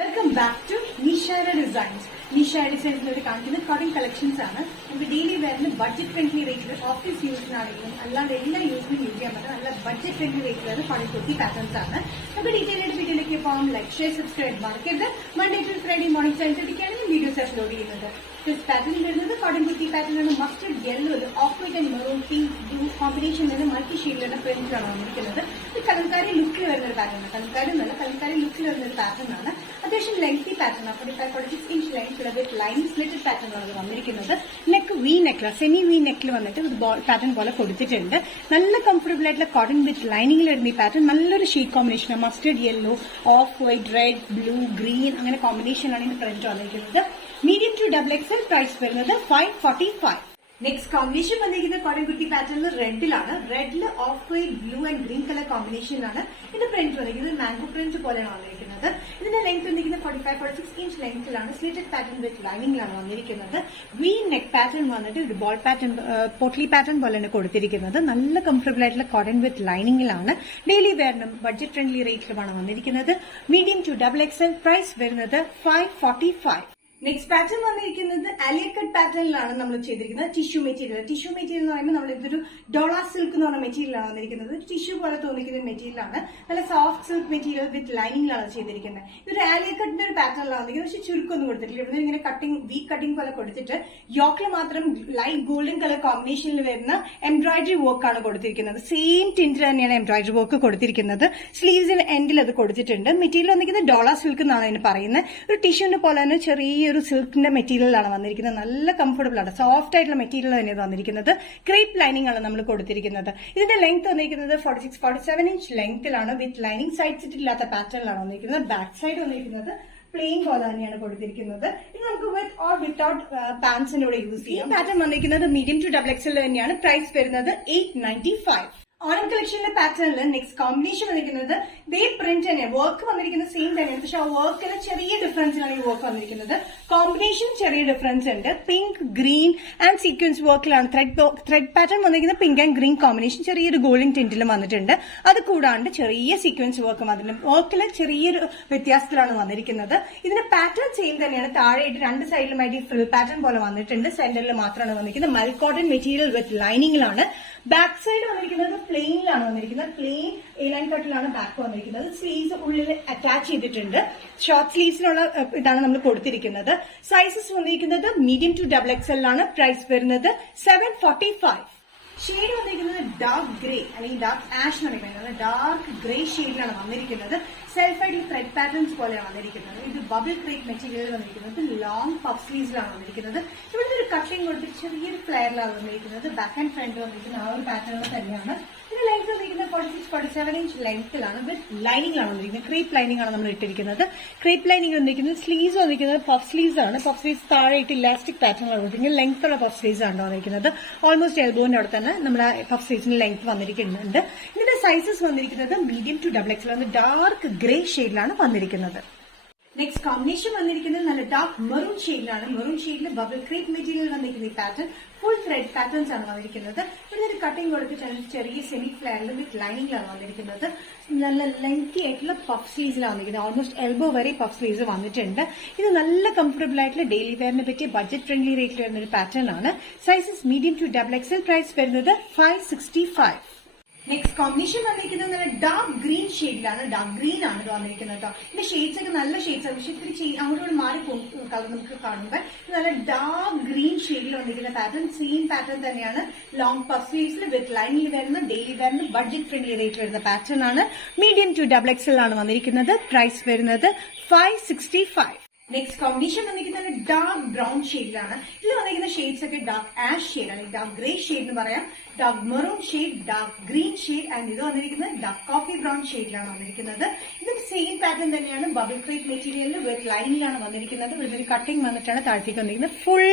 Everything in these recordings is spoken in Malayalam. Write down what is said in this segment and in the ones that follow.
വെൽക്കം ബാക്ക് ടു നിഷയുടെ ഡിസൈൻസ്. നിഷ ഡിസൈൻസിലൂടെ കാണിക്കുന്ന കോട്ടൺ കളക്ഷൻസ് ആണ്. നമുക്ക് ഡെയിലി വെയറിന് ബഡ്ജറ്റ് ഫ്രണ്ട്ലി റേറ്റിൽ ഓഫീസ് യൂസിനാണെങ്കിലും അല്ലാതെ എല്ലാ യൂസിനും യൂസ് ചെയ്യാൻ പറ്റുന്ന നല്ല ബഡ്ജറ്റ് ഫ്രണ്ട്ലി റേറ്റിലാണ് കോട്ടൺ കുർത്തി പാറ്റേൺസ് ആണ്. നമുക്ക് ഡീറ്റെയിൽ ആയിട്ട് വീഡിയോയിലേക്ക് പോകാം. ലൈക്ക്, ഷെയർ, സബ്സ്ക്രൈബ് മറക്കരുത്. Monday to Friday morning 10:30 videos upload ചെയ്യുന്നത്. പാറ്റേൺ വരുന്നത് കോട്ടൺ കുർത്തി പാറ്റേൺ ആണ്. Mustard yellow, off white and maroon, pink, blue combination വരുന്ന മൾട്ടി ഷെയ്ഡിലുള്ള പ്രിന്റിലാണ് വന്നിരിക്കുന്നത്. ഇത് കലങ്കാരി ലുക്കിൽ വരുന്ന ഒരു പാറ്റേൺ ആണ്. കലങ്കാരി ലുക്കിൽ വരുന്ന ഒരു പാറ്റേൺ ആണ്. അത്യാവശ്യം ലെങ്തി പാറ്റേൺ ആണ്. 45-46 ഇഞ്ച് ലെങ്ത് വിത്ത് ലൈൻ സ്ലിറ്റഡ് പാറ്റേൺ ആണ് വന്നിരിക്കുന്നത്. നെക്ക് വി നെക്കില, സെമി വി നെക്കിൽ വന്നിട്ട് ഒരു പാറ്റേൺ പോലെ കൊടുത്തിട്ടുണ്ട്. നല്ല കംഫർട്ടബിൾ ആയിട്ടുള്ള കോട്ടൺ വിത്ത് ലൈനിങ്ങിൽ വരുന്ന ഈ പാറ്റേൺ നല്ലൊരു ഷെയ്ഡ് കോമ്പിനേഷൻ ആണ്. Mustard yellow, off white, red, blue, green അങ്ങനെ കോമ്പിനേഷനാണ് ഇതിന്റെ പ്രിന്റ് വന്നിരിക്കുന്നത്. മീഡിയം ടു XXL പ്രൈസ് വരുന്നത് 545. നെക്സ്റ്റ് കോമ്പിനേഷൻ വന്നിരിക്കുന്ന കോട്ടൺ കുർത്തി പാറ്റേണിൽ റെഡിലാണ്. റെഡില് off white, blue and green colour കോമ്പിനേഷനിലാണ് ഇതിന്റെ പ്രിന്റ് വന്നിരിക്കുന്നത്. മാംഗോ പ്രിന്റ് പോലെയാണ് വന്നിരിക്കുന്നത്. ഇതിന്റെ ലെങ്ത് വന്നിരിക്കുന്നത് 45-46 ഇഞ്ച് ലെങ്ത്തിലാണ്. സ്ലിറ്റഡ് പാറ്റേൺ വിത്ത് ലൈനിങ്ങിലാണ് വന്നിരിക്കുന്നത്. വി നെക്ക് പാറ്റേൺ വന്നിട്ട് ഒരു ബോൾ പാറ്റേൺ, പോട്ട്ലി പാറ്റേൺ പോലെയാണ് കൊടുത്തിരിക്കുന്നത്. നല്ല കംഫർട്ടബിൾ ആയിട്ടുള്ള കോട്ടൺ വിത്ത് ലൈനിങ്ങിലാണ്. ഡെയിലി വെയറിനും ബഡ്ജറ്റ് ഫ്രണ്ട്ലി റേറ്റിലുമാണ് വന്നിരിക്കുന്നത്. മീഡിയം ടു XXL പ്രൈസ് വരുന്നത് 545. നെക്സ്റ്റ് പാറ്റേൺ വന്നിരിക്കുന്നത് അലിയ കട്ട് പാറ്റേണിലാണ് നമ്മൾ ചെയ്തിരിക്കുന്നത്. ടിഷ്യൂ മെറ്റീരിയൽ എന്ന് പറയുമ്പോൾ നമ്മൾ ഇതൊരു ഡോളാ സിൽക്ക് എന്ന് പറഞ്ഞ മെറ്റീരിയലാണ് വന്നിരിക്കുന്നത്. ടിഷ്യൂ പോലെ തോന്നിക്കുന്ന മെറ്റീരിയലാണ്. നല്ല സോഫ്റ്റ് സിൽക്ക് മെറ്റീരിയൽ വിത്ത് ലൈനിങ്ങിലാണ് ചെയ്തിരിക്കുന്നത്. ഇതൊരു ആലിയ കട്ടിന്റെ ഒരു പാറ്റേണിലാണ് വന്നിരിക്കുന്നത്. പക്ഷെ ചുരുക്കൊന്നും കൊടുത്തിട്ടില്ല. ഇവിടെ ഇങ്ങനെ വീക്ക് കട്ടിംഗ് പോലെ കൊടുത്തിട്ട് യോക്കിൽ മാത്രം ലൈറ്റ് ഗോൾഡൻ കളർ കോമ്പിനേഷനിൽ വരുന്ന എംബ്രോയിഡറി വർക്ക് ആണ് കൊടുത്തിരിക്കുന്നത്. സെയിം ടിൻറ്റിൽ തന്നെയാണ് എംബ്രോയിഡറി വർക്ക് കൊടുത്തിരിക്കുന്നത്. സ്ലീവ്സിന് എൻഡിൽ അത് കൊടുത്തിട്ടുണ്ട്. മെറ്റീരിയൽ വന്നിരിക്കുന്നത് ഡോളാ സിൽക്ക് എന്നാണ് അതിന് പറയുന്നത്. ഒരു ടിഷ്യൂന്റെ പോലെ തന്നെ ചെറിയ ഒരു സിൽക്കിന്റെ മെറ്റീരിയലാണ് വന്നിരിക്കുന്നത്. നല്ല കംഫർട്ടബിൾ ആണ്. സോഫ്റ്റ് ആയിട്ടുള്ള മെറ്റീരിയൽ തന്നെയാണ് വന്നിരിക്കുന്നത്. ക്രേപ്പ് ലൈനിങ് ആണ് നമ്മൾ കൊടുത്തിരിക്കുന്നത്. ഇതിന്റെ ലെങ്ത് വന്നിരിക്കുന്നത് 46-47 ഇഞ്ച് ലെങ്ത്തിലാണ്. വിത്ത് ലൈനിങ് സൈഡ് സിറ്റ് ഇല്ലാത്ത പാറ്റേണിലാണ് വന്നിരിക്കുന്നത്. ബാക്ക് സൈഡ് വന്നിരിക്കുന്നത് പ്ലെയിൻ പോലെ തന്നെയാണ് കൊടുത്തിരിക്കുന്നത്. ഇത് നമുക്ക് വിത്ത് ഓർ വിത്തൌട്ട് പാൻസിന്റെ കൂടെ യൂസ് ചെയ്യാം. പാറ്റേൺ വന്നിരിക്കുന്നത് മീഡിയം ടു XXL തന്നെയാണ്. പ്രൈസ് വരുന്നത് 895. ഓണം കളക്ഷനിലെ പാറ്റേണിൽ നെക്സ്റ്റ് കോമ്പിനേഷൻ വന്നിരിക്കുന്നത് ഇതേ പ്രിന്റ് തന്നെയാണ്. വർക്ക് വന്നിരിക്കുന്നത് സെയിം തന്നെയാണ്. പക്ഷെ ആ വർക്കിന് ചെറിയ ഡിഫറൻസിലാണ് ഈ വർക്ക് വന്നിരിക്കുന്നത്. കോമ്പിനേഷൻ ചെറിയ ഡിഫറൻസ് ഉണ്ട്. പിങ്ക്, ഗ്രീൻ ആൻഡ് സീക്വൻസ് വർക്കിലാണ്. ത്രെഡ് പാറ്റേൺ വന്നിരിക്കുന്നത് പിങ്ക് ആൻഡ് ഗ്രീൻ കോമ്പിനേഷൻ ചെറിയൊരു ഗോൾഡൻ ടിന്റിലും വന്നിട്ടുണ്ട്. അത് കൂടാണ്ട് ചെറിയ സീക്വൻസ് വർക്കും അതിന്റെ വർക്കിൽ ചെറിയൊരു വ്യത്യാസത്തിലാണ് വന്നിരിക്കുന്നത്. ഇതിന്റെ പാറ്റേൺ സെയിം തന്നെയാണ്. താഴെയായിട്ട് രണ്ട് സൈഡിലുമായിട്ട് ഫ്രിൽ പാറ്റേൺ പോലെ വന്നിട്ടുണ്ട്. സെന്ററിൽ മാത്രമാണ് വന്നിരിക്കുന്നത്. മൽ കോട്ടൺ മെറ്റീരിയൽ വിത്ത് ലൈനിങ്ങിലാണ്. ബാക്ക് സൈഡ് വന്നിരിക്കുന്നത് പ്ലെയിനിലാണ് വന്നിരിക്കുന്നത്. പ്ലെയിൻ A-line കട്ടിലാണ് ബാക്ക് വന്നിരിക്കുന്നത്. സ്ലീവ്സ് ഉള്ളിൽ അറ്റാച്ച് ചെയ്തിട്ടുണ്ട്. ഷോർട്ട് സ്ലീവ്സിനുള്ള ഇതാണ് നമ്മൾ കൊടുത്തിരിക്കുന്നത്. സൈസസ് വന്നിരിക്കുന്നത് മീഡിയം ടു XXL ആണ്. പ്രൈസ് വരുന്നത് 745. ഷെയ്ഡ് വന്നിരിക്കുന്നത് ഡാർക്ക് ഗ്രേ അല്ലെങ്കിൽ ഡാർക്ക് ആഷ് എന്നാണ് പറയുന്നത്. ഡാർക്ക് ഗ്രേ ഷെയ്ഡിലാണ് വന്നിരിക്കുന്നത്. സെൽഫ് ആയിട്ടുള്ള ത്രെഡ് പാറ്റേൺസ് പോലെയാണ് വന്നിരിക്കുന്നത്. ഇത് ബബിൾ ക്രേപ്പ് മെറ്റീരിയൽ വന്നിരിക്കുന്നത്. ലോങ് പഫ് സ്ലീവ്സിലാണ് വന്നിരിക്കുന്നത്. ഇവിടെ ഒരു കട്ടിംഗ് കൊടുത്ത് ചെറിയൊരു ഫ്ലെയറിലാണ് വന്നിരിക്കുന്നത്. ബാക്ക് ആൻഡ് ഫ്രണ്ട് വന്നിരിക്കുന്ന ആ ഒരു പാറ്റേൺ തന്നെയാണ്. ഇതിന്റെ ലെങ്ത് വന്നിരിക്കുന്നത് 46-47 ഇഞ്ച് ലെങ്ത്തിലാണ്. വിത്ത് ലൈനിങ്ങിലാണ് വന്നിരിക്കുന്നത്. ക്രേപ്പ് ലൈനിങ് ആണ് നമ്മൾ ഇട്ടിരിക്കുന്നത്. ക്രേപ്പ് ലൈനിങ് വന്നിരിക്കുന്നത്. സ്ലീവ്സ് വന്നിരിക്കുന്നത് പഫ് സ്ലീവ്സ് ആണ്. പഫ് സ്ലീവ്സ് താഴെയിട്ട് ഇലാസ്റ്റിക് പാറ്റേൺ ആണ് വന്നിരിക്കുന്നത്. ലെങ്ത് ഉള്ള പഫ് സ്ലീവ്സ് ആണ് വന്നിരിക്കുന്നത്. ഓൾമോസ്റ്റ് എൽബോന്റെ അവിടെ തന്നെ നമ്മുടെ പഫ് സ്ലീവ്സിന്റെ ലെങ്ത് വന്നിരിക്കുന്നുണ്ട്. ഇതിന്റെ സൈസസ് വന്നിരിക്കുന്നത് medium to XXL. Dark grey ഷെയ്ഡിലാണ് വന്നിരിക്കുന്നത്. നെക്സ്റ്റ് കോമ്പിനേഷൻ വന്നിരിക്കുന്നത് നല്ല ഡാർക്ക് മെറൂൺ ഷെയ്ഡിലാണ്. മെറൂൺ ഷെയ്ഡിൽ ബബിൾ ക്രേപ്പ് മെറ്റീരിയൽ വന്നിരിക്കുന്ന ഈ പാറ്റേൺ ഫുൾ ത്രെഡ് പാറ്റേൺസ് ആണ് വന്നിരിക്കുന്നത്. ഇവിടെ ഒരു കട്ടിംഗ് കൊടുത്തിട്ട് ചെറിയ സെമി ഫ്ലെയറിൽ വിത്ത് ലൈനിങ്ങിലാണ് വന്നിരിക്കുന്നത്. നല്ല ലെങ്തി ആയിട്ടുള്ള പഫ് സ്ലീവ്സിലാണ് വന്നിരിക്കുന്നത്. ഓൾമോസ്റ്റ് എൽബോ വരെ പഫ് സ്ലീവ്സ് വന്നിട്ടുണ്ട്. ഇത് നല്ല കംഫർട്ടബിൾ ആയിട്ടുള്ള ഡെയിലി വെയറിനെ പറ്റിയ ബഡ്ജറ്റ് ഫ്രണ്ട്ലി റേറ്റിൽ വരുന്ന ഒരു പാറ്റേൺ ആണ്. Sizes medium to XXL. Price വരുന്നത് 565. നെക്സ്റ്റ് കോമ്പിനേഷൻ വന്നിരിക്കുന്നത് ഡാർക്ക് ഗ്രീൻ ഷെയ്ഡിലാണ്. ഡാർക്ക് ഗ്രീൻ ആണ് ഇത് വന്നിരിക്കുന്നത് കേട്ടോ. ഇതിന്റെ ഷെയ്ഡ്സ് ഒക്കെ നല്ല ഷെയ്ഡ്സ് ആണ്. പക്ഷെ ഇത്തിരി അങ്ങോട്ട് മാറി കളർ നമുക്ക് കാണുമ്പോൾ നല്ല ഡാർക്ക് ഗ്രീൻ ഷെയ്ഡിൽ വന്നിരിക്കുന്ന പാറ്റേൺ സെയിം പാറ്റേൺ തന്നെയാണ്. ലോങ് പഫ് സ്ലീവ്സിൽ വിത്ത് ലൈനിൽ വരുന്ന ഡെയിലി വെയറിന് ബഡ്ജറ്റ് ഫ്രണ്ട്ലി റേറ്റ് വരുന്ന പാറ്റേൺ ആണ്. മീഡിയം ടു XXL ആണ് വന്നിരിക്കുന്നത്. പ്രൈസ് വരുന്നത് 565. നെക്സ്റ്റ് കോമ്പിനേഷൻ വന്നിരിക്കുന്നത് ഡാർക്ക് ബ്രൗൺ ഷെയ്ഡിലാണ്. ഇതിൽ വന്നിരിക്കുന്ന ഷെയ്ഡ്സ് ഒക്കെ ഡാർക്ക് ആഷ് ഷെയ്ഡാണ്. ഡാർക്ക് ഗ്രേ ഷെയ്ഡ് എന്ന് പറയാം. Dark maroon shade, dark green shade and ഇത് വന്നിരിക്കുന്നത് ഡാർക്ക് കോഫി ബ്രൗൺ ഷെയ്ഡിലാണ് വന്നിരിക്കുന്നത്. ഇതിന്റെ സെയിം പാറ്റേൺ തന്നെയാണ്. ബബിൾ ക്രേപ്പ് മെറ്റീരിയലിൽ വിത്ത് ലൈനിലാണ് വന്നിരിക്കുന്നത്. ഇവിടെ കട്ടിംഗ് വന്നിട്ടാണ് താഴത്തേക്ക് വന്നിരിക്കുന്നത്. ഫുൾ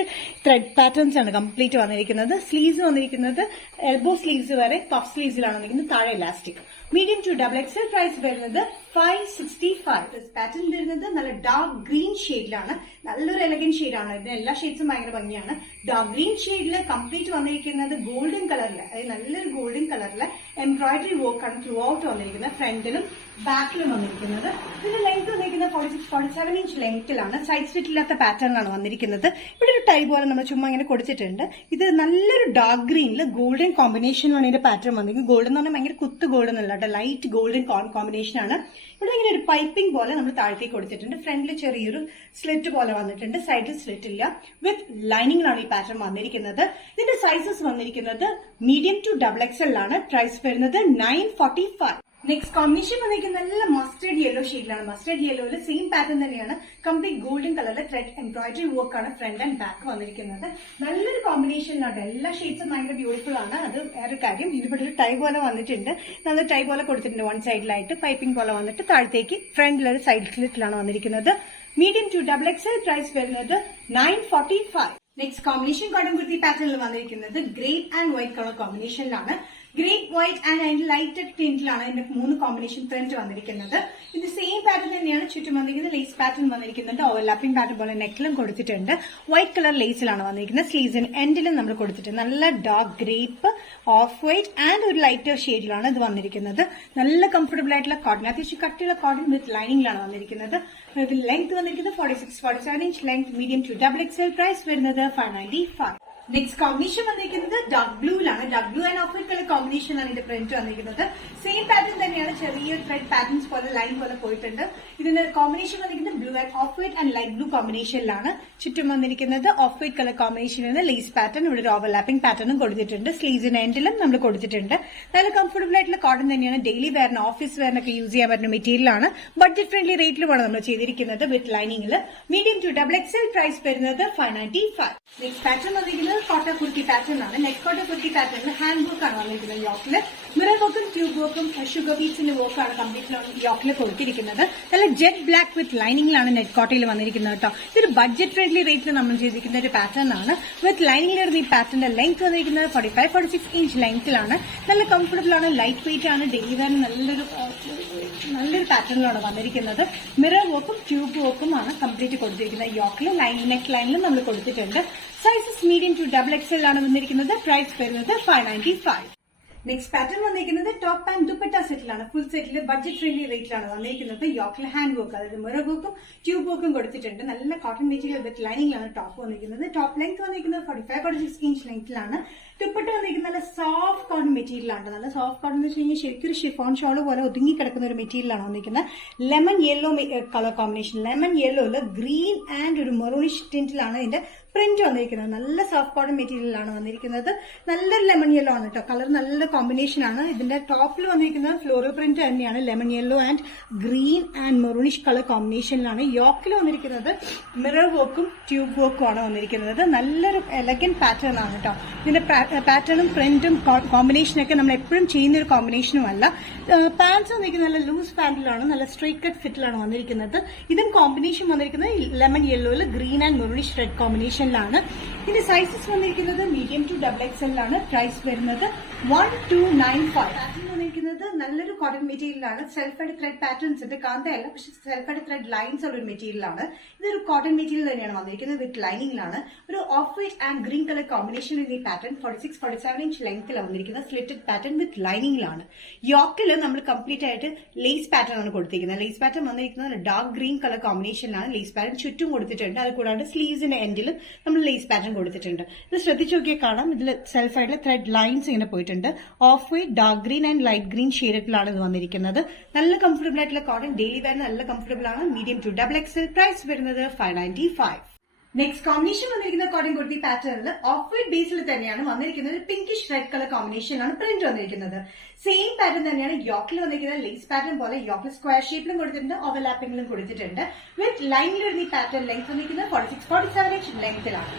ത്രെഡ് പാറ്റേൺസ് ആണ് കംപ്ലീറ്റ് വന്നിരിക്കുന്നത്. സ്ലീവ്സ് വന്നിരിക്കുന്നത് എൽബോ സ്ലീവ്സ് വരെ പഫ് സ്ലീവ്സിലാണ് വന്നിരിക്കുന്നത്. താഴെ elastic. Medium to XXL. Price വരുന്നത് 565. പാറ്റേൺ വരുന്നത് നല്ല ഡാർക്ക് ഗ്രീൻ ഷെയ്ഡിലാണ്. നല്ലൊരു എലഗന്റ് ഷെയ്ഡാണ്. ഇതിന്റെ എല്ലാ ഷെയ്ഡ്സും ഭയങ്കര ഭംഗിയാണ്. ഡാർക്ക് ഗ്രീൻ ഷെയ്ഡിൽ കംപ്ലീറ്റ് വന്നിരിക്കുന്നത് ഗോൾഡൻ കളറിൽ, അതായത് നല്ലൊരു ഗോൾഡൻ കളറിൽ എംബ്രോയിഡറി വർക്കാണ് ത്രൂ ഔട്ട് വന്നിരിക്കുന്നത്. ഫ്രണ്ടിലും ബാക്കിലും വന്നിരിക്കുന്നത്. ഇതിന്റെ ലെങ്ത് വന്നിരിക്കുന്നത് 46-47 ഇഞ്ച് ലെങ്ത്തിലാണ്. സൈഡ് സ്ലിറ്റ് ഇല്ലാത്ത പാറ്റേണിലാണ് വന്നിരിക്കുന്നത്. ഇവിടെ ഒരു ടൈ പോലെ നമ്മൾ ചുമ്മാ ഇങ്ങനെ കൊടുത്തിട്ടുണ്ട്. ഇത് നല്ലൊരു ഡാർക്ക് ഗ്രീനിൽ ഗോൾഡൻ കോമ്പിനേഷനിലാണ് ഇതിന്റെ പാറ്റേൺ വന്നിരിക്കുന്നത്. ഗോൾഡൻ എന്ന് പറഞ്ഞാൽ ഭയങ്കര കുത്ത് ഗോൾഡൻ അല്ല കേട്ടോ, ലൈറ്റ് ഗോൾഡൻ കോമ്പിനേഷൻ ആണ്. ഇവിടെ ഇങ്ങനെ ഒരു പൈപ്പിംഗ് പോലെ നമ്മൾ താഴത്തേക്ക് കൊടുത്തിട്ടുണ്ട്. ഫ്രണ്ടിൽ ചെറിയൊരു സ്ലിറ്റ് പോലെ വന്നിട്ടുണ്ട്, സൈഡിൽ സ്ലിറ്റ് ഇല്ല. വിത്ത് ലൈനിങ്ങിലാണ് ഈ പാറ്റേൺ വന്നിരിക്കുന്നത്. ഇതിന്റെ സൈസസ് വന്നിരിക്കുന്നത് മീഡിയം ടു XXL ആണ്. പ്രൈസ് വരുന്നത് 945. നെക്സ്റ്റ് കോമ്പിനേഷൻ വന്നിരിക്കുന്നത് നല്ല മസ്റ്റേർഡ് യെല്ലോ ഷെയ്ഡിലാണ്. മസ്റ്റേർഡ് യെല്ലോയിൽ സെയിം പാറ്റേൺ തന്നെയാണ്. കംപ്ലീറ്റ് ഗോൾഡൻ കളറിൽ ത്രെഡ് എംബ്രോയിഡറി വർക്ക് ആണ് ഫ്രണ്ട് ആൻഡ് ബാക്ക് വന്നിരിക്കുന്നത്. നല്ലൊരു കോമ്പിനേഷനിലാണ്. എല്ലാ ഷെയ്ഡ്സും ഭയങ്കര ബ്യൂട്ടിഫുൾ ആണ്. അത് വേറെ കാര്യം. ഇതിവിടെ ഒരു ടൈ പോലെ വന്നിട്ടുണ്ട്. നമ്മൾ ടൈ പോലെ കൊടുത്തിട്ടുണ്ട്. വൺ സൈഡിലായിട്ട് പൈപ്പിംഗ് പോലെ വന്നിട്ട് താഴത്തേക്ക് ഫ്രണ്ടിലൊരു സൈഡ് സ്ലിറ്റിലാണ് വന്നിരിക്കുന്നത്. Medium to XXL. പ്രൈസ് വരുന്നത് 945. നെക്സ്റ്റ് കോമ്പിനേഷൻ കോട്ടൺ കുർത്തി പാറ്റേണിൽ വന്നിരിക്കുന്നത് ഗ്രേ ആൻഡ് വൈറ്റ് കളർ കോമ്പിനേഷനിലാണ്. ഗ്രേ, വൈറ്റ് ആൻഡ് അതിന്റെ ലൈറ്റ് ടിന്റിലാണ് ഇതിന്റെ 3 കോമ്പിനേഷൻ പ്രിന്റ് വന്നിരിക്കുന്നത്. ഇത് സെയിം പാറ്റേൺ തന്നെയാണ് ചുറ്റും വന്നിരിക്കുന്നത്. ലേസ് പാറ്റേൺ വന്നിരിക്കുന്നുണ്ട്. ഓവർലാപ്പിംഗ് പാറ്റേൺ പോലെ നെക്കിലും കൊടുത്തിട്ടുണ്ട്. വൈറ്റ് കളർ ലേസിലാണ് വന്നിരിക്കുന്നത്. സ്ലീവ്സിന് എൻഡിലും നമ്മൾ കൊടുത്തിട്ടുണ്ട്. നല്ല dark grape, of white and ഒരു ലൈറ്റർ ഷെയ്ഡിലാണ് ഇത് വന്നിരിക്കുന്നത്. നല്ല കംഫർട്ടബിൾ ആയിട്ടുള്ള കോട്ടൺ, അത്യാവശ്യം കട്ടിയുള്ള കോട്ടൺ വിത്ത് ലൈനിങ്ങിലാണ് വന്നിരിക്കുന്നത്. ഇതിൽ ലെങ്ത് വന്നിരിക്കുന്നത് 46-47 inch length. Medium to XXL. Price വരുന്നത് 595. നെക്സ്റ്റ് കോമ്പിനേഷൻ വന്നിരിക്കുന്നത് ഡാർക്ക് ബ്ലൂയിലാണ്. Dark blue and off white colour കോമ്പിനേഷനാണ് ഇതിന്റെ പ്രിന്റ് വന്നിരിക്കുന്നത്. സെയിം പാറ്റേൺ തന്നെയാണ്. ചെറിയ ത്രെഡ് പാറ്റേൺസ് പോലെ ലൈൻ പോലെ പോയിട്ടുണ്ട്. ഇതിന്റെ കോമ്പിനേഷൻ വന്നിരിക്കുന്നത് blue and off white and light blue കോമ്പിനേഷനിലാണ്. ചുറ്റും വന്നിരിക്കുന്നത് ഓഫ് വൈറ്റ് കളർ കോമ്പിനേഷനാണ്. ലേസ് പാറ്റേൺ, ഇവിടെ ഒരു ഓവർലാപ്പിംഗ് പാറ്റേണും കൊടുത്തിട്ടുണ്ട്. സ്ലീവ്സിന് എൻഡിലും നമ്മൾ കൊടുത്തിട്ടുണ്ട്. നല്ല കംഫർട്ടബിൾ ആയിട്ടുള്ള കോട്ടൺ തന്നെയാണ്. ഡെയിലി വെയറിന്, ഓഫീസ് വെയറിനൊക്കെ യൂസ് ചെയ്യാൻ പറ്റുന്ന മെറ്റീരിയലാണ്. ബഡ്ജറ്റ് ഫ്രണ്ട്ലി റേറ്റിലുമാണ് നമ്മൾ ചെയ്തിരിക്കുന്നത് വിത്ത് ലൈനിങ്ങിൽ. Medium to XXL. പ്രൈസ് വരുന്നത് 595. നെക്സ്റ്റ് പാറ്റേൺ വന്നിരിക്കുന്നത് കോട്ട കുർത്തി പാറ്റേൺ ആണ്. നെക്ക് കോട്ട കുർത്തി പാറ്റേണിൽ ഹാൻഡ് വർക്ക് ആണ് വന്നിരിക്കുന്നത്. യോക്കില് മിറർ വർക്കും ട്യൂബ് വർക്കും ഷുഗർ ബീറ്റ്സിന്റെ വർക്കാണ് കംപ്ലീറ്റ് യോക്കിൽ കൊടുത്തിരിക്കുന്നത്. നല്ല ജെറ്റ് ബ്ലാക്ക് വിത്ത് ലൈനിങ്ങിലാണ് നെറ്റ് കോട്ടയിൽ വന്നിരിക്കുന്നത് കേട്ടോ. ഇതൊരു ബഡ്ജറ്റ് ഫ്രണ്ട്ലി റേറ്റിൽ നമ്മൾ ചെയ്തിരിക്കുന്ന ഒരു പാറ്റേൺ ആണ്. വിത്ത് ലൈനിങ്ങിലാണ് ഈ പാറ്റേണിന്റെ ലെങ്ത് വന്നിരിക്കുന്നത് 45-46 ഇഞ്ച് ലെങ്ത്തിലാണ്. നല്ല കംഫർട്ടബിൾ ആണ്, ലൈറ്റ് വെയിറ്റ് ആണ്. ഡെയിലി വെയറിന് നല്ലൊരു പാറ്റേണിലാണ് വന്നിരിക്കുന്നത്. മിറർ വർക്കും ട്യൂബ് വർക്കും ആണ് കംപ്ലീറ്റ് കൊടുത്തിരിക്കുന്നത്. യോക്കിൽ നെക്ക് ലൈനിലും നമ്മൾ കൊടുത്തിട്ടുണ്ട്. സൈസസ് മീഡിയം ടു XXL ആണ് വന്നിരിക്കുന്നത്. പ്രൈസ് വരുന്നത് 595. നെക്സ്റ്റ് പാറ്റേൺ വന്നിരിക്കുന്നത് ടോപ്പ് ആൻഡ് ദുപ്പട്ട സെറ്റിലാണ്. ഫുൾ സെറ്റിൽ ബഡ്ജറ്റ് ഫ്രണ്ട്ലി റേറ്റിലാണ് വന്നിരിക്കുന്നത്. യോക്കിൽ ഹാൻഡ് വർക്ക്, അതായത് മിറർ വർക്കും ട്യൂബ് വർക്കും കൊടുത്തിട്ടുണ്ട്. നല്ല കോട്ടൺ മെറ്റീരിയൽ വിത്ത് ലൈനിങ്ങിലാണ് ടോപ്പ് വന്നിരിക്കുന്നത്. ടോപ്പ് ലെങ്ത് വന്നിരിക്കുന്നത് 45-46 ഇഞ്ച് ലെങ്ത്തിലാണ്. ദുപ്പട്ട വന്നിരിക്കുന്നത് നല്ല സോഫ്റ്റ് കോട്ടൺ മെറ്റീരിയലാണ്. നല്ല സോഫ്റ്റ് കോട്ടൺ എന്ന് വെച്ച് കഴിഞ്ഞാൽ ശരിക്കും ഒരു ഷിഫോൺ ഷോൾ പോലെ ഒതുങ്ങി കിടക്കുന്ന ഒരു മെറ്റീരിയലാണ് വന്നിരിക്കുന്നത്. Lemon yellow colour combination. Lemon യെല്ലോയില് ഗ്രീൻ ആൻഡ് ഒരു മെറൂണിഷ് ടിന്റിലാണ് ഇതിന്റെ പ്രിന്റ് വന്നിരിക്കുന്നത്. നല്ല സോഫ്റ്റ് കോട്ടൺ മെറ്റീരിയലാണ് വന്നിരിക്കുന്നത്. നല്ലൊരു ലെമൺ യെല്ലോ ആണ് കേട്ടോ. കളർ നല്ല കോമ്പിനേഷൻ ആണ്. ഇതിന്റെ ടോപ്പിൽ വന്നിരിക്കുന്നത് ഫ്ലോറൽ പ്രിന്റ് തന്നെയാണ്. Lemon yellow and green and മെറൂണിഷ് കളർ കോമ്പിനേഷനിലാണ്. യോക്കിൽ വന്നിരിക്കുന്നത് മിറർ വർക്കും ട്യൂബ് വർക്കും ആണ് വന്നിരിക്കുന്നത്. നല്ലൊരു എലഗന്റ് പാറ്റേൺ ആണ് കേട്ടോ. ഇതിന്റെ പാറ്റേണും പ്രിന്റും കോമ്പിനേഷനൊക്കെ നമ്മൾ എപ്പോഴും ചെയ്യുന്ന ഒരു കോമ്പിനേഷനും അല്ല. പാൻസ് വന്നിരിക്കുന്നത് നല്ല ലൂസ് പാന്റിലാണ്, നല്ല സ്ട്രൈറ്റ് കട്ട് ഫിറ്റിലാണ് വന്നിരിക്കുന്നത്. ഇതും കോമ്പിനേഷൻ വന്നിരിക്കുന്നത് ലെമൺ യെല്ലോയിൽ ഗ്രീൻ ആൻഡ് മെറൂണിഷ് റെഡ് കോമ്പിനേഷനിലാണ്. ഇതിന്റെ സൈസസ് വന്നിരിക്കുന്നത് മീഡിയം ടു XXL ആണ്. പ്രൈസ് വരുന്നത് 1295. പാറ്റേൺ വന്നിരിക്കുന്നത് നല്ലൊരു കോട്ടൺ മെറ്റീരിയലാണ്. സെൽഫ് ആയിട്ട് ത്രെഡ് പാറ്റേൺസ് ഉണ്ട്. കാന്തയല്ല, പക്ഷെ സെൽഫ് ആയിട്ട് ത്രെഡ് ലൈൻസ് ഉള്ള ഒരു മെറ്റീരിയലാണ്. ഇതൊരു കോട്ടൺ മെറ്റീരിയൽ തന്നെയാണ് വന്നിരിക്കുന്നത്. വിത്ത് ലൈനിങ്ങിലാണ്. ഒരു of white and green colour combination ഈ പാറ്റേൺ 46-47 ഇഞ്ച് ലെങ്ത്തിലാണ് വന്നിരിക്കുന്നത്. Slitted pattern with ലൈനിങ്ങിലാണ്. യോക്കിൽ നമ്മൾ കംപ്ലീറ്റ് ആയിട്ട് ലേസ് പാറ്റേൺ ആണ് കൊടുത്തിരിക്കുന്നത്. ലേസ് പാറ്റേൺ വന്നിരിക്കുന്നത് ഡാർക്ക് ഗ്രീൻ കളർ കോമ്പിനേഷനിലാണ്. ലേസ് പാറ്റേൺ ചുറ്റും കൊടുത്തിട്ടുണ്ട്. അത് കൂടാണ്ട് സ്ലീവ്സിന്റെ എൻഡിൽ നമ്മൾ ലേസ് പാറ്റേൺ കൊടുത്തിട്ടുണ്ട്. ഇത് ശ്രദ്ധിച്ചു നോക്കിയാൽ കാണാം. ഇതിൽ സെൽഫ് ആയിട്ടുള്ള ത്രെഡ് ലൈൻസ് ഇങ്ങനെ പോയിട്ടുണ്ട്. Of white, dark green and light green ഷെയ്ഡിലാണ് ഇത് വന്നിരിക്കുന്നത്. നല്ല കംഫർട്ടബിൾ ആയിട്ടുള്ള കോട്ടൺ, ഡെയിലി വെയറിന് നല്ല കംഫർട്ടബിൾ ആണ്. Medium to XXL. പ്രൈസ് വരുന്നത് 595. നെക്സ്റ്റ് കോമ്പിനേഷൻ വന്നിരിക്കുന്ന കോട്ടൺ കുർത്തി പാറ്റേണിൽ ഓഫ് വൈറ്റ് ബേസിൽ തന്നെയാണ് വന്നിരിക്കുന്നത്. പിങ്കിഷ് റെഡ് കളർ കോമ്പിനേഷനാണ് പ്രിന്റ് വന്നിരിക്കുന്നത്. സെയിം പാറ്റേൺ തന്നെയാണ് യോക്കിൽ വന്നിരിക്കുന്നത്. ലേസ് പാറ്റേൺ പോലെ യോക്കിൽ സ്ക്വയർ ഷേപ്പിലും കൊടുത്തിട്ടുണ്ട്, ഓവർലാപ്പിംഗിലും കൊടുത്തിട്ടുണ്ട്. വിത്ത് ലൈനിൽ വരുന്ന ഈ പാറ്റേൺ ലെങ്ത് വന്നിരിക്കുന്നത് 46-47 ഇഞ്ച് ലെങ്ത്തിലാണ്.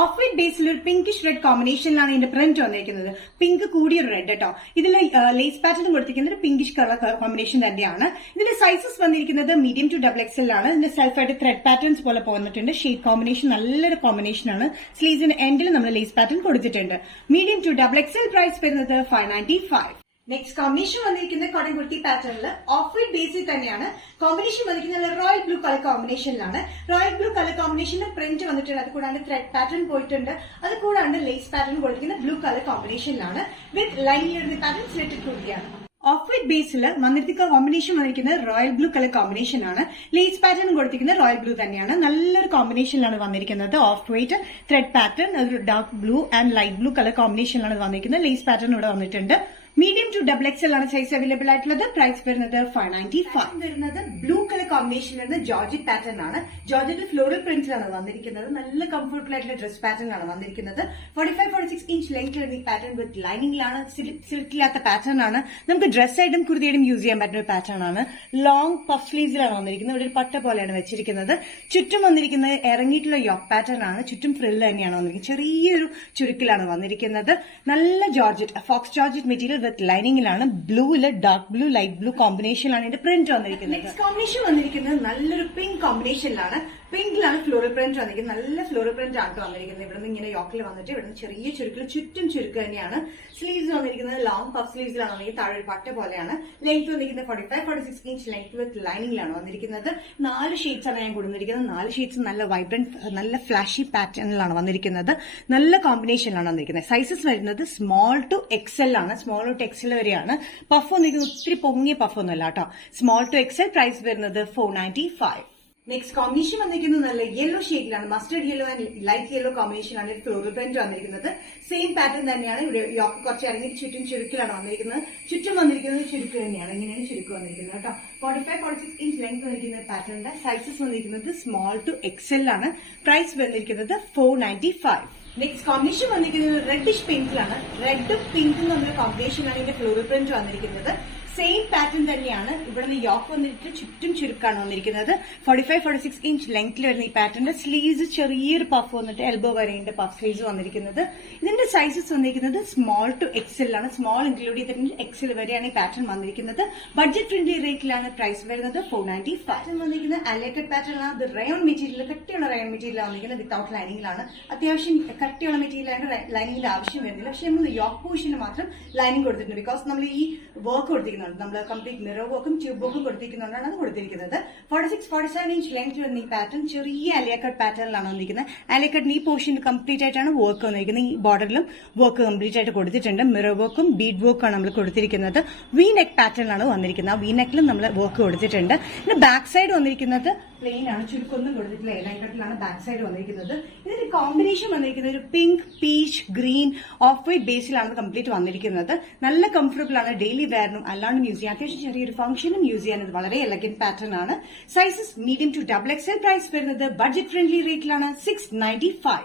ഓഫ് വൈറ്റ് ബേസിൽ ഒരു പിങ്കിഷ് റെഡ് കോമ്പിനേഷനിലാണ് ഇതിന്റെ പ്രിന്റ് വന്നിരിക്കുന്നത്. പിങ്ക് കൂടിയൊരു റെഡ് കേട്ടോ. ഇതിൽ ലേസ് പാറ്റേൺ കൊടുത്തിരിക്കുന്നത് പിങ്കിഷ് കളർ കോമ്പിനേഷൻ തന്നെയാണ്. ഇതിന്റെ സൈസസ് വന്നിരിക്കുന്നത് മീഡിയം ടു XXL ആണ്. ഇതിന്റെ സെൽഫ് ആയിട്ട് ത്രെഡ് പാറ്റേൺസ് പോലെ പോന്നിട്ടുണ്ട്. ഷെയ്ഡ് കോമ്പിനേഷൻ നല്ലൊരു കോമ്പിനേഷൻ ആണ്. സ്ലീവ്സിന്റെ എൻഡിൽ നമ്മൾ ലേസ് പാറ്റേൺ കൊടുത്തിട്ടുണ്ട്. Medium to XXL. പ്രൈസ് വരുന്നത് 595. നെക്സ്റ്റ് കോമ്പിനേഷൻ വന്നിരിക്കുന്ന കോട്ടൺ കുർത്തി പാറ്റേണിൽ ഓഫ് വൈറ്റ് ബേസിൽ തന്നെയാണ്. കോമ്പിനേഷൻ വന്നിരിക്കുന്നത് റോയൽ ബ്ലൂ കളർ കോമ്പിനേഷനിലാണ്. റോയൽ ബ്ലൂ കളർ കോമ്പിനേഷനിൽ പ്രിന്റ് വന്നിട്ടുണ്ട്. അത് കൂടാണ്ട് ത്രെഡ് പാറ്റേൺ പോയിട്ടുണ്ട്. അത് കൂടാണ്ട് ലേസ് പാറ്റേൺ കൊടുത്തിരിക്കുന്ന ബ്ലൂ കളർ കോമ്പിനേഷനിലാണ്. വിത്ത് ലൈനിങ് പാറ്റേൺ സ്ലിറ്റഡ് കുർത്തിയാണ്. ഓഫ് വൈറ്റ് ബേസിൽ വന്നിരിക്കുന്ന കോമ്പിനേഷൻ വന്നിരിക്കുന്നത് റോയൽ ബ്ലൂ കളർ കോമ്പിനേഷൻ ആണ്. ലേസ് പാറ്റേൺ കൊടുത്തിരിക്കുന്നത് റോയൽ ബ്ലൂ തന്നെയാണ്. നല്ലൊരു കോമ്പിനേഷനിലാണ് വന്നിരിക്കുന്നത്. ഓഫ് വൈറ്റ് ത്രെഡ് പാറ്റേൺ, ഒരു dark blue and light blue colour കോമ്പിനേഷനിലാണ് വന്നിരിക്കുന്നത്. ലേസ് പാറ്റേൺ ഇവിടെ വന്നിട്ടുണ്ട്. മീഡിയം ടു ഡബിൾ എക്സൽ ആണ് സൈസ് അവൈലബിൾ ആയിട്ടുള്ളത്. പ്രൈസ് വരുന്നത് 595. വരുന്നത് ബ്ലൂ കളർ കോമ്പിനേഷൻ വരുന്ന ജോർജറ്റ് പാറ്റേൺ ആണ്. ജോർജറ്റ് ഫ്ലോറൽ പ്രിന്റ്സിലാണ് വന്നിരിക്കുന്നത്. നല്ല കംഫർട്ടബിൾ ആയിട്ടുള്ള ഡ്രസ് പാറ്റേൺ ആണ് വന്നിരിക്കുന്നത്. 45-46 ഇഞ്ച് ലെങ്ത് വരുന്ന ഈ പാറ്റേൺ വിത്ത് ലൈനിങ്ങിലാണ്. സിൽക്കില്ലാത്ത പാറ്റേൺ ആണ്. നമുക്ക് ഡ്രസ് ആയിട്ടും കുർത്തിയായിട്ടും യൂസ് ചെയ്യാൻ പറ്റുന്ന ഒരു പാറ്റേൺ ആണ്. ലോങ് പഫ് സ്ലീവ്സിലാണ് വന്നിരിക്കുന്നത്. ഇവിടെ ഒരു പട്ട പോലെയാണ് വെച്ചിരിക്കുന്നത്. ചുറ്റും വന്നിരിക്കുന്നത് ഇറങ്ങിയിട്ടുള്ള യോക്ക് പാറ്റേൺ ആണ്. ചുറ്റും ഫ്രില്ല് തന്നെയാണ് വന്നിരിക്കുന്നത്. ചെറിയൊരു ചുരുക്കിലാണ് വന്നിരിക്കുന്നത്. നല്ല georgette, faux georgette material with ലൈനിങ്ങിലാണ്. ബ്ലൂവില് ഡാർക്ക് ബ്ലൂ ലൈറ്റ് ബ്ലൂ കോമ്പിനേഷനിലാണ് ഇതിന്റെ പ്രിന്റ് വന്നിരിക്കുന്നത്. നെക്സ്റ്റ് കോമ്പിനേഷൻ വന്നിരിക്കുന്നത് നല്ലൊരു പിങ്ക് കോമ്പിനേഷനിലാണ്. പിങ്കിലാണ് ഫ്ലോറൽ പ്രിന്റ് വന്നിരിക്കുന്നത്. നല്ല ഫ്ലോറൽ പ്രിന്റ് ആണ് വന്നിരിക്കുന്നത്. ഇവിടെ നിന്ന് ഇങ്ങനെ യോക്കിൽ വന്നിട്ട് ഇവിടെ നിന്ന് ചെറിയ ചുരുക്കിൽ ചുറ്റും ചുരുക്ക് തന്നെയാണ്. സ്ലീവ്സ് വന്നിരിക്കുന്നത് ലോങ് പഫ് സ്ലീവ്സിലാണ് വന്നിരിക്കുന്നത്. താഴെ ഒരു പട്ട പോലെയാണ്. ലെങ്ത് വന്നിരിക്കുന്നത് 45-46 ഇഞ്ച് ലെങ്ത് വിത്ത് ലൈനിങ്ങിലാണ് വന്നിരിക്കുന്നത്. 4 ഷെയ്ഡ്സ് ആണ് ഞാൻ കൊടുത്തിരിക്കുന്നത്. 4 ഷെയ്ഡ്സ് നല്ല വൈബ്രന്റ്, നല്ല ഫ്ലാഷി പാറ്റേണിലാണ് വന്നിരിക്കുന്നത്. നല്ല കോമ്പിനേഷനിലാണ് വന്നിരിക്കുന്നത്. സൈസസ് വരുന്നത് സ്മോൾ ടു എക്സൽ ആണ്. സ്മോൾ ടു എക്സൽ വരെയാണ്. പഫ് വന്നിരിക്കുന്നത് ഒത്തിരി പൊങ്ങിയ പഫ് ഒന്നുമല്ല കേട്ടോ. Small to Excel. പ്രൈസ് വരുന്നത് 495. നെക്സ്റ്റ് കോമ്പിനേഷൻ വന്നിരിക്കുന്നത് നല്ല യെല്ലോ ഷെയ്ഡിലാണ്. Mustard yellow and light yellow കോമ്പിനേഷനാണ് ഫ്ലോറൽ പ്രിന്റ് വന്നിരിക്കുന്നത്. സെയിം പാറ്റേൺ തന്നെയാണ്. ഇവിടെ യോക്ക് കുറച്ച് ഇറങ്ങി ചുറ്റും ചുരുക്കിലാണ് വന്നിരിക്കുന്നത്. ചുറ്റും വന്നിരിക്കുന്നത് ചുരുക്ക് തന്നെയാണ്. ഇങ്ങനെയാണ് ചുരുക്ക് വന്നിരിക്കുന്നത് കേട്ടോ. 45-46 ഇഞ്ച് ലെങ്ത് വന്നിരിക്കുന്ന പാറ്റേണിന്റെ സൈസസ് വന്നിരിക്കുന്നത് സ്മോൾ ടു എക്സൽ ആണ്. പ്രൈസ് വന്നിരിക്കുന്നത് 495. നെക്സ്റ്റ് കോമ്പിനേഷൻ വന്നിരിക്കുന്നത് റെഡിഷ് പിങ്കിലാണ്. റെഡും പിങ്കും തമ്മിലുള്ള കോമ്പിനേഷനാണ് ഇതിന്റെ ഫ്ലോറൽ പ്രിന്റ് വന്നിരിക്കുന്നത്. സെയിം പാറ്റേൺ തന്നെയാണ്. ഇവിടെ നിന്ന് യോക്ക് വന്നിട്ട് ചുറ്റും ചുരുക്കാണ് വന്നിരിക്കുന്നത്. 45-46 ഇഞ്ച് ലെങ്ത്തിൽ വരുന്ന ഈ പാറ്റേണിന്റെ സ്ലീവ്സ് ചെറിയൊരു പഫ് വന്നിട്ട് എൽബോ വരെയുണ്ട് പഫ് സ്ലീവ്സ് വന്നിരിക്കുന്നത്. ഇതിന്റെ സൈസസ് വന്നിരിക്കുന്നത് സ്മോൾ ടു എക്സൽ ആണ്. സ്മോൾ ഇൻക്ലൂഡ് ചെയ്തിട്ട് എക്സൽ വരെയാണ് ഈ പാറ്റേൺ വന്നിരിക്കുന്നത്. ബഡ്ജറ്റ് ഫ്രണ്ട്ലി റേറ്റിലാണ് പ്രൈസ് വരുന്നത് 495. പാറ്റേൺ വന്നിരിക്കുന്നത് അലേറ്റഡ് പാറ്റേൺ ആണ്. ഇത് റയോൺ മെറ്റീരിയൽ, കട്ടിയുള്ള റയോൺ മെറ്റീരിയലാണ് വന്നിരിക്കുന്നത്. വിത്തൌട്ട് ലൈനിങ്ങിലാണ്. അത്യാവശ്യം കട്ടിയുള്ള മെറ്റീരിയലാണ്. ലൈനിങ്ങിന്റെ ആവശ്യം വരുന്നില്ല. പക്ഷെ നമ്മൾ യോക്ക് പോർഷന് മാത്രം ലൈനിങ് കൊടുത്തിട്ടുണ്ട്. ബിക്കോസ് നമ്മൾ ഈ വർക്ക് കൊടുത്തിരിക്കുന്നത് നമ്മൾ കംപ്ലീറ്റ് മിറർ വർക്കും ട്യൂബ് വർക്കും കൊടുത്തിരിക്കുന്നതുകൊണ്ടാണ് അത് കൊടുത്തിരിക്കുന്നത്. 46-47 ഇഞ്ച് ലെങ്ത് വരുന്ന ഈ പാറ്റേൺ ചെറിയ അലിയക്കട്ട് പാറ്റേണിലാണ് വന്നിരിക്കുന്നത്. അലിയക്കട്ടിന് ഈ പോർഷൻ കംപ്ലീറ്റ് ആയിട്ടാണ് വർക്ക് വന്നിരിക്കുന്നത്. ഈ ബോർഡറിലും വർക്ക് കംപ്ലീറ്റ് ആയിട്ട് കൊടുത്തിട്ടുണ്ട്. മിറർ വർക്കും ബീഡ് വർക്കാണ് നമ്മൾ കൊടുത്തിരിക്കുന്നത്. വി നെക്ക് പാറ്റേണിലാണ് വന്നിരിക്കുന്നത്. ആ വി നെക്കിലും നമ്മൾ വർക്ക് കൊടുത്തിട്ടുണ്ട്. പിന്നെ ബാക്ക് സൈഡ് വന്നിരിക്കുന്നത് പ്ലെയിൻ ആണ്. ചുരുക്കൊന്നും കൊടുത്തിട്ടില്ല. അലിയക്കട്ടിലാണ് ബാക്ക് സൈഡ് വന്നിരിക്കുന്നത്. ഇതിന്റെ കോമ്പിനേഷൻ വന്നിരിക്കുന്നത് ഒരു pink, peach, green, off white ബേസിലാണ് കംപ്ലീറ്റ് വന്നിരിക്കുന്നത്. നല്ല കംഫർട്ടബിൾ ആണ്. ഡെയിലി വെയറിനും അല്ലാണ്ട് യൂസ് ചെയ്യാം. അത്യാവശ്യം ചെറിയൊരു ഫംഗ്ഷനും യൂസ് ചെയ്യാൻ ഇത് വളരെ എലഗന്റ് പാറ്റേൺ ആണ്. Sizes medium to double XL. Price വരുന്നത് ബഡ്ജറ്റ് ഫ്രണ്ട്ലി റേറ്റിലാണ് 695.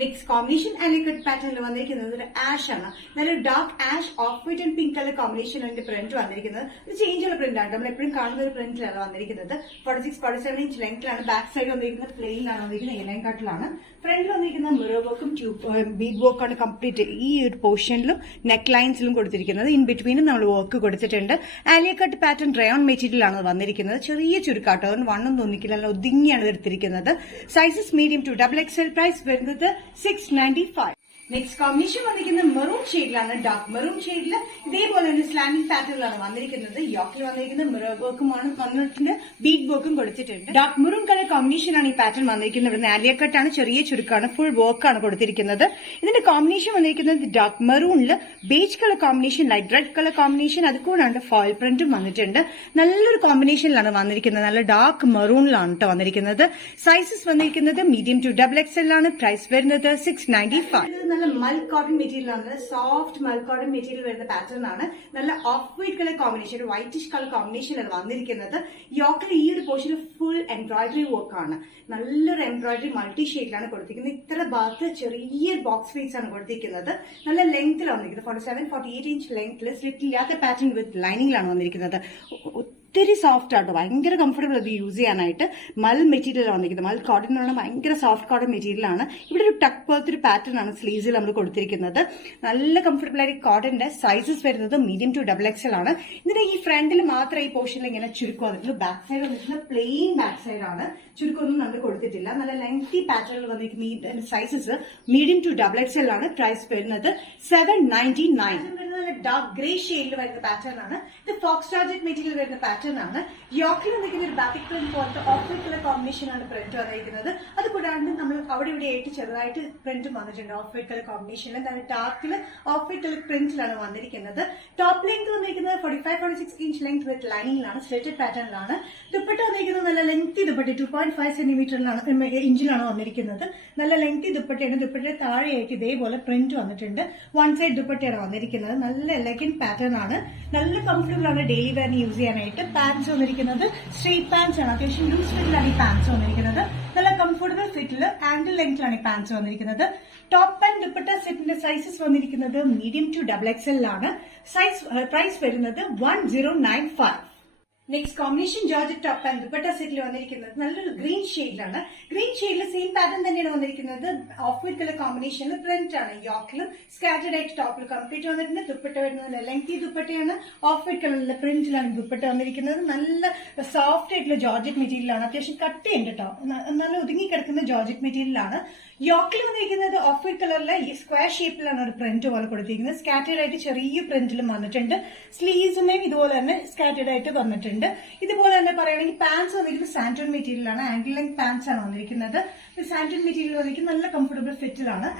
നെക്സ്റ്റ് കോമ്പിനേഷൻ അലിക്കട്ട് പാറ്റേണിൽ വന്നിരിക്കുന്നത് ഒരു ആഷ് ആണ്. നല്ലൊരു dark ash, off white and pink colour കോമ്പിനേഷനിൽ പ്രിന്റ് വന്നിരിക്കുന്നത്. ഇത് ചേഞ്ച് ഉള്ള പ്രിന്റ് ആണ്. നമ്മൾ എപ്പോഴും കാണുന്ന ഒരു പ്രിന്റിലാണ് വന്നിരിക്കുന്നത്. 46-47 ഇഞ്ച് ലെങ്ത്തിലാണ്. ബാക്ക് സൈഡ് വന്നിരിക്കുന്നത് പ്ലെയിനിലാണ് വന്നിരിക്കുന്നത്. എലൈൻ കട്ടിലാണ്. ഫ്രണ്ടിൽ വന്നിരിക്കുന്ന മിറർ വർക്കും ബീഡ് വർക്കാണ് കംപ്ലീറ്റ് ഈ ഒരു പോർഷനിലും നെക്ക് ലൈൻസിലും കൊടുത്തിരിക്കുന്നത്. ഇൻ ബിറ്റ്വീനും നമ്മൾ വർക്ക് കൊടുത്തിട്ടുണ്ട്. ആലിയക്കട്ട് പാറ്റേൺ റയോൺ മെറ്റീരിയൽ ആണ് വന്നിരിക്കുന്നത്. ചെറിയ ചുരുക്കാട്ടോ. അതുകൊണ്ട് വണ്ണം തോന്നിക്കില്ല. ഒതുങ്ങിയാണ് എടുത്തിരിക്കുന്നത്. Sizes medium to double XL. Price വരുന്നത് 695. നെക്സ്റ്റ് കോമ്പിനേഷൻ വന്നിരിക്കുന്നത് മെറൂൺ ഷെയ്ഡിലാണ്. ഡാർക്ക് മെറൂൺ ഷെയ്ഡിൽ ഇതേപോലെ തന്നെ സ്ലാൻഡിംഗ് പാറ്റേണിലാണ് വന്നിരിക്കുന്നത്. യോക്കിൽ വന്നിരിക്കുന്നത് മിറർ വർക്കുമാണ് വന്നിട്ടുണ്ട്. ബീഡ് വർക്കും കൊടുത്തിട്ടുണ്ട്. ഡാർക്ക് മെറൂൺ കളർ കോമ്പിനേഷനാണ് ഈ പാറ്റേൺ വന്നിരിക്കുന്നത്. ഇവിടെ ആലിയക്കട്ടാണ്. ചെറിയ ചുരുക്കാണ്. ഫുൾ വർക്കാണ് കൊടുത്തിരിക്കുന്നത്. ഇതിന്റെ കോമ്പിനേഷൻ വന്നിരിക്കുന്നത് ഡാർക്ക് മെറൂണിൽ beige colour combination, light red colour combination, അത് കൂടാണ്ട് ഫോയിൽ പ്രിന്റും വന്നിട്ടുണ്ട്. നല്ലൊരു കോമ്പിനേഷനിലാണ് വന്നിരിക്കുന്നത്. നല്ല ഡാർക്ക് മെറൂണിലാണ് കേട്ടോ വന്നിരിക്കുന്നത്. സൈസസ് വന്നിരിക്കുന്നത് മീഡിയം ടു ഡബിൾ എക്സൽ ആണ്. പ്രൈസ് വരുന്നത് 695. നല്ല മൽ കോട്ടൺ മെറ്റീരിയൽ ആണ്. സോഫ്റ്റ് മൽ കോട്ടൺ മെറ്റീരിയൽ വരുന്ന പാറ്റേൺ ആണ്. നല്ല off white colour combination, whitish colour കോമ്പിനേഷനിലാണ് വന്നിരിക്കുന്നത്. യോക്കിൽ ഈ ഒരു പോർഷനിൽ ഫുൾ എംബ്രോയിഡറി വർക്കാണ്. നല്ലൊരു എംബ്രോയിഡറി മൾട്ടി ഷെയ്ഡിലാണ് കൊടുത്തിരിക്കുന്നത്. ഇത്ര ഭാഗത്ത് ചെറിയ ബോക്സ് ഫേസ് ആണ് കൊടുത്തിരിക്കുന്നത്. നല്ല ലെങ്ത്തിലാണ് വന്നിരിക്കുന്നത്. 47-48 ഇഞ്ച് ലെങ്ത്തിൽ സ്ലിറ്റ് ഇല്ലാത്ത പാറ്റേൺ വിത്ത് ലൈനിങ്ങിലാണ് വന്നിരിക്കുന്നത്. ഒത്തിരി സോഫ്റ്റ് ആട്ടോ. ഭയങ്കര കംഫർട്ടബിൾ അത് യൂസ് ചെയ്യാനായിട്ട്. മൽ മെറ്റീരിയൽ വന്നിരിക്കുന്നത്. മൽ കോട്ടൺ എന്ന് പറഞ്ഞാൽ ഭയങ്കര സോഫ്റ്റ് കോട്ടൺ മെറ്റീരിയൽ ആണ്. ഇവിടെ ഒരു ടക്ക് പോലത്തെ ഒരു പാറ്റേൺ ആണ് സ്ലീവ്സിൽ നമ്മൾ കൊടുത്തിരിക്കുന്നത്. നല്ല കംഫർട്ടബിൾ ആയിട്ട് കോട്ടന്റെ സൈസസ് വരുന്നത് മീഡിയം ടു ഡബിൾ എക്സൽ ആണ്. ഇതിന്റെ ഈ ഫ്രണ്ടിൽ മാത്രം ഈ പോർഷനിൽ ഇങ്ങനെ ചുരുക്കം വന്നിട്ടുള്ളൂ. ബാക്ക് സൈഡ് വന്നിട്ടുള്ള പ്ലെയിൻ ബാക്ക് സൈഡ് ആണ്. ചുരുക്കമൊന്നും നമ്മൾ കൊടുത്തിട്ടില്ല. നല്ല ലെങ്തി പാറ്റേണിൽ വന്നിരിക്കുന്ന sizes medium to double XL ആണ്. പ്രൈസ് വരുന്നത് 799. നല്ല ഡാർക്ക് ഗ്രേ ഷെയ്ഡിൽ വരുന്ന പാറ്റേൺ ആണ്. ഇത് ഫോക്സ് ജോർജറ്റ് മെറ്റീരിയൽ വരുന്ന പാറ്റേൺ ആണ്. യോക്കിൽ വന്നിരിക്കുന്ന ഒരു ബാറ്റിക് പ്രിന്റ് പോലത്തെ ഓഫ് വൈറ്റ് കളർ കോമ്പിനേഷൻ ആണ് പ്രിന്റ് വന്നിരിക്കുന്നത്. അത് കൂടാണ്ട് നമ്മൾ അവിടെ ഇവിടെ ആയിട്ട് ചെറുതായിട്ട് പ്രിന്റും വന്നിട്ടുണ്ട് ഓഫ് വൈറ്റ് കളർ കോമ്പിനേഷനിൽ. എന്താണ് ഡാർക്കിൽ ഓഫ് വൈറ്റ് കളർ പ്രിന്റിലാണ് വന്നിരിക്കുന്നത്. ടോപ്പ് ലെങ്ത് വന്നിരിക്കുന്നത് 45-46 ഇഞ്ച് ലെങ്ത് വിത്ത് ലൈനിങ്ങിലാണ്, സ്ലിറ്റഡ് പാറ്റേണിലാണ്. ദുപ്പട്ട വന്നിരിക്കുന്നത് നല്ല ലെങ്തി ദുപ്പട്ട 2.5 സെന്റിമീറ്ററിലാണ് ഇഞ്ചിലാണ് വന്നിരിക്കുന്നത്. നല്ല ലെങ്തി ദുപ്പട്ടയാണ്. ദുപ്പട്ടയുടെ താഴെയായിട്ട് ഇതേപോലെ പ്രിന്റ് വന്നിട്ടുണ്ട്. വൺ സൈഡ് ദുപ്പട്ടയാണ് വന്നിരിക്കുന്നത്. നല്ല എലഗന്റ് പാറ്റേൺ ആണ്. നല്ല കംഫർട്ടബിൾ ആണ് ഡെയിലി വെയറിന് യൂസ് ചെയ്യാനായിട്ട്. പാൻസ് വന്നിരിക്കുന്നത് സ്ട്രെയിറ്റ് പാൻസ് ആണ്. അത്യാവശ്യം ലൂസ് ഫിറ്റിലാണ് ഈ പാൻസ് വന്നിരിക്കുന്നത്. നല്ല കംഫർട്ടബിൾ ഫിറ്റിൽ ആംഗിൾ ലെങ്ത്തിലാണ് ഈ പാൻസ് വന്നിരിക്കുന്നത്. ടോപ്പ് ആൻഡ് ദുപ്പട്ട സെറ്റിന്റെ സൈസസ് വന്നിരിക്കുന്നത് മീഡിയം ടു XXL ആണ്. പ്രൈസ് വരുന്നത് 1095. Next combination georgette top and dupatta സെറ്റിൽ വന്നിരിക്കുന്നത് നല്ലൊരു ഗ്രീൻ ഷെയ്ഡിലാണ്. ഗ്രീൻ ഷെയ്ഡിൽ സെയിം പാറ്റേൺ തന്നെയാണ് വന്നിരിക്കുന്നത്. ഓഫ് വൈറ്റ് കളർ കോമ്പിനേഷനിൽ പ്രിന്റ് ആണ്. യോക്കിലും സ്കാറ്റേഡ് ആയിട്ട് ടോപ്പിൽ കംപ്ലീറ്റ് വന്നിട്ടുണ്ട്. ദുപ്പട്ട വരുന്നത് ലെങ്തി ദുപ്പട്ടയാണ്. ഓഫ് വൈറ്റ് കളറിലെ പ്രിന്റിലാണ് ദുപ്പട്ട വന്നിരിക്കുന്നത്. നല്ല സോഫ്റ്റ് ആയിട്ടുള്ള ജോർജറ്റ് മെറ്റീരിയലാണ്. അത്യാവശ്യം കട്ടിയുണ്ട് കേട്ടോ. നല്ല ഒതുങ്ങി കിടക്കുന്ന ജോർജറ്റ് മെറ്റീരിയലാണ്. യോക്കിൽ വന്നിരിക്കുന്നത് ഓഫ് വൈറ്റ് കളറിലെ ഈ സ്ക്വയർ ഷേപ്പിലാണ് ഒരു പ്രിന്റ് പോലെ കൊടുത്തിരിക്കുന്നത്. സ്കാറ്റേഡ് ആയിട്ട് ചെറിയ പ്രിന്റിലും വന്നിട്ടുണ്ട്. സ്ലീവ്സിനെയും ഇതുപോലെ തന്നെ സ്കാറ്റേഡ് ആയിട്ട് വന്നിട്ടുണ്ട്. ഇതുപോലെ തന്നെ പറയുകയാണെങ്കിൽ പാൻസ് വന്നിരിക്കുന്നത് സാൻറ്റോൺ മെറ്റീരിയലാണ്. ആംഗിൾ ലെങ്ത് പാൻസ് ആണ് വന്നിരിക്കുന്നത്. സാൻറ്റോൺ മെറ്റീരിയൽ വന്നിരിക്കുന്നത് നല്ല കംഫർട്ടബിൾ ഫിറ്റിലാണ്.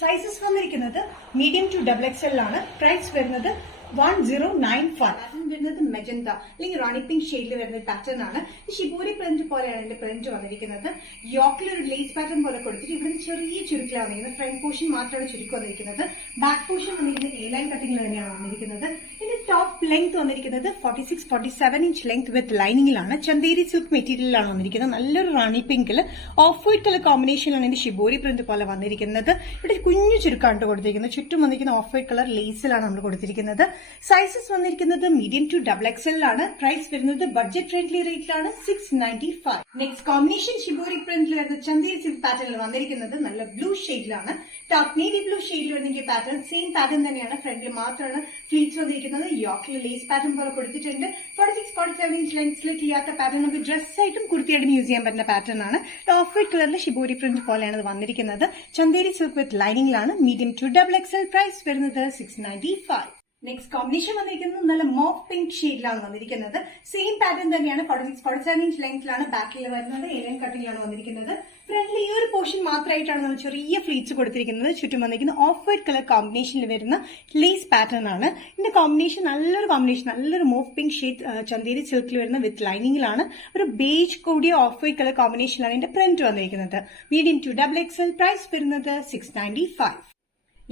സൈസസ് വന്നിരിക്കുന്നത് മീഡിയം ടു XXL ആണ്. പ്രൈസ് വരുന്നത് 1095. വരുന്നത് മെജന്ത അല്ലെങ്കിൽ റാണി പിങ്ക് ഷെയ്ഡിൽ വരുന്ന പാറ്റേൺ ആണ്. ഷിബോരി പ്രിന്റ് പോലെയാണ് ഇതിന്റെ പ്രിന്റ് വന്നിരിക്കുന്നത്. യോക്കിൽ ഒരു ലേസ് പാറ്റേൺ പോലെ കൊടുത്തിട്ട് ഇവിടെ ചെറിയ ചുരുക്കിലാണ് വന്നിരിക്കുന്നത്. ഫ്രണ്ട് പോർഷൻ മാത്രമാണ് ചുരുക്കി വന്നിരിക്കുന്നത്. ബാക്ക് പോർഷൻ വന്നിരിക്കുന്നത് എ ലൈൻ കട്ടിംഗിൽ തന്നെയാണ് വന്നിരിക്കുന്നത്. ഇതിന്റെ ടോപ്പ് ലെങ്ത് വന്നിരിക്കുന്നത് 46-47 ഇഞ്ച് ലെങ്ത് വിത്ത് ലൈനിങ്ങിലാണ്. ചന്തേരി സിൽക്ക് മെറ്റീരിയലാണ് വന്നിരിക്കുന്നത്. നല്ലൊരു റാണി പിങ്കിൽ ഓഫ് വൈറ്റ് കളർ കോമ്പിനേഷനിലാണ് ഇതിന്റെ ഷിബോരി പ്രിന്റ് പോലെ വന്നിരിക്കുന്നത്. ഇവിടെ കുഞ്ഞു ചുരുക്കാണ് കൊടുത്തിരിക്കുന്നത്. ചുറ്റും വന്നിരിക്കുന്ന ഓഫ് വൈറ്റ് കളർ ലേസിലാണ് നമ്മൾ കൊടുത്തിരിക്കുന്നത്. സൈസസ് വന്നിരിക്കുന്നത് മീഡിയം ടു XXL ആണ്. പ്രൈസ് വരുന്നത് ബഡ്ജറ്റ് ഫ്രണ്ട്ലി റേറ്റിലാണ് 695. നെക്സ്റ്റ് കോമ്പിനേഷൻ ഷിബോരി പ്രിന്റിൽ വരുന്ന ചന്തേരി സിൽക്ക് പാറ്റേണിൽ വന്നിരിക്കുന്നത് നല്ല ബ്ലൂ ഷെയ്ഡിലാണ്. ടോപ്പ് നേവി ബ്ലൂ ഷെയ്ഡിൽ വരുന്ന പാറ്റേൺ സെയിം പാറ്റേൺ തന്നെയാണ്. ഫ്രണ്ടിൽ മാത്രമാണ് ഫ്ലീറ്റ്സ് വന്നിരിക്കുന്നത്. യോക്കിൽ ലേസ് പാറ്റേൺ പോലെ കൊടുത്തിട്ടുണ്ട്. 46-47 ഇഞ്ച് ലെങ്സിൽ ചെയ്യാത്ത പാറ്റേൺ നമുക്ക് ഡ്രസ്സായിട്ടും കുർത്തിയായിട്ടും യൂസ് ചെയ്യാൻ പറ്റുന്ന പാറ്റേൺ ആണ്. ഓഫ് വൈറ്റ് കളറിൽ ഷിബോരി പ്രിന്റ് പോലെയാണ് ഇത് വന്നിരിക്കുന്നത്. ചന്തേരി സിൽക്ക് വിത്ത് ലൈനിങ്ങിലാണ്. Medium to XXL. പ്രൈസ് വരുന്നത് 695. നെക്സ്റ്റ് കോമ്പിനേഷൻ വന്നിരിക്കുന്നത് നല്ല മോഫ് പിങ്ക് ഷെയ്ഡിലാണ് വന്നിരിക്കുന്നത്. സെയിം പാറ്റേൺ തന്നെയാണ്. 46-47 ഇഞ്ച് ലെങ്ത്തിലാണ് ബാക്കിൽ വരുന്നത്. എലൈൻ കട്ടിങ്ങിലാണ് വന്നിരിക്കുന്നത്. ഫ്രണ്ടിൽ ഈ ഒരു പോർഷൻ മാത്രമായിട്ടാണ് നമ്മൾ ചെറിയ ഫ്ലീറ്റ്സ് കൊടുത്തിരിക്കുന്നത്. ചുറ്റും വന്നിരിക്കുന്ന ഓഫ് വൈറ്റ് കളർ കോമ്പിനേഷനിൽ വരുന്ന ലേസ് പാറ്റേൺ ആണ്. ഇതിന്റെ കോമ്പിനേഷൻ നല്ലൊരു മോഫ് പിങ്ക് ഷെയ്ഡ് ചന്തേരി സിൽക്കിൽ വരുന്ന വിത്ത് ലൈനിങ്ങിലാണ്. ഒരു ബേജ് കൂടിയ ഓഫ് വൈറ്റ് കളർ കോമ്പിനേഷനിലാണ് ഇതിന്റെ പ്രിന്റ് വന്നിരിക്കുന്നത്. Medium to XXL. പ്രൈസ് വരുന്നത് 695.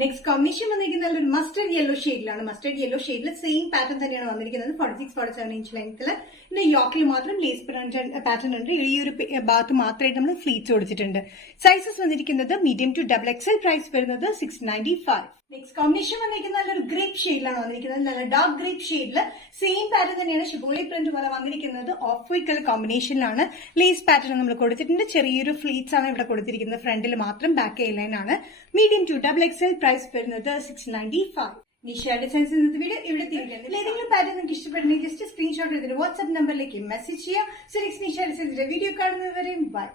നെക്സ്റ്റ് കോമ്പിനേഷൻ വന്നിരിക്കുന്നത് നല്ലൊരു മസ്റ്റർഡ് യെല്ലോ ഷെയ്ഡിലാണ്. മസ്റ്റർഡ് യെല്ലോ ഷെയ്ഡിൽ സെയിം പാറ്റേൺ തന്നെയാണ് വന്നിരിക്കുന്നത്. 46-47 ഇഞ്ച് ലെങ്ത്തിൽ. പിന്നെ യോക്കിൽ മാത്രം ലേസ് പാറ്റേൺ ഉണ്ട്. ഈ ഒരു ഭാഗത്ത് മാത്രമായിട്ട് നമ്മൾ ഫ്ലീറ്റ്സ് കൊടുത്തിട്ടുണ്ട്. സൈസസ് വന്നിരിക്കുന്നത് മീഡിയം ടു XXL. പ്രൈസ് വരുന്നത് 695. നെക്സ്റ്റ് കോമ്പിനേഷൻ വന്നിരിക്കുന്നത് നല്ലൊരു ഗ്രേപ്പ് ഷെയ്ഡിലാണ് വന്നിരിക്കുന്നത്. നല്ല ഡാർക്ക് ഗ്രേപ്പ് ഷെയ്ഡിൽ സെയിം പാറ്റേൺ തന്നെയാണ് ഷിബോരി പ്രിന്റ് പോലെ വന്നിരിക്കുന്നത്. ഓഫ് വൈറ്റ് കളർ കോമ്പിനേഷനിലാണ്. ലേസ് പാറ്റേൺ നമ്മൾ കൊടുത്തിട്ടുണ്ട്. ചെറിയൊരു ഫ്ലീറ്റ്സ് ആണ് ഇവിടെ കൊടുത്തിരിക്കുന്നത്. ഫ്രണ്ടിൽ മാത്രം ബാക്ക് എ ലൈൻ ആണ്. Medium to XXL. പ്രൈസ് വരുന്നത് 695. നിഷ ഡിസൈൻസ് ഇന്നത്തെ വീഡിയോ ഇവിടെ തീരുകയാണ്. ഏതെങ്കിലും പാറ്റേൺ നിങ്ങൾക്ക് ഇഷ്ടപ്പെടുന്നെങ്കിൽ ജസ്റ്റ് സ്ക്രീൻഷോട്ട് എടുത്തിട്ട് വാട്സ്ആപ്പ് നമ്പറിലേക്ക് മെസ്സേജ് ചെയ്യാം. നിഷ ഡിസൈൻസിന്റെ വീഡിയോ കാണുന്നവരെയും ബൈ.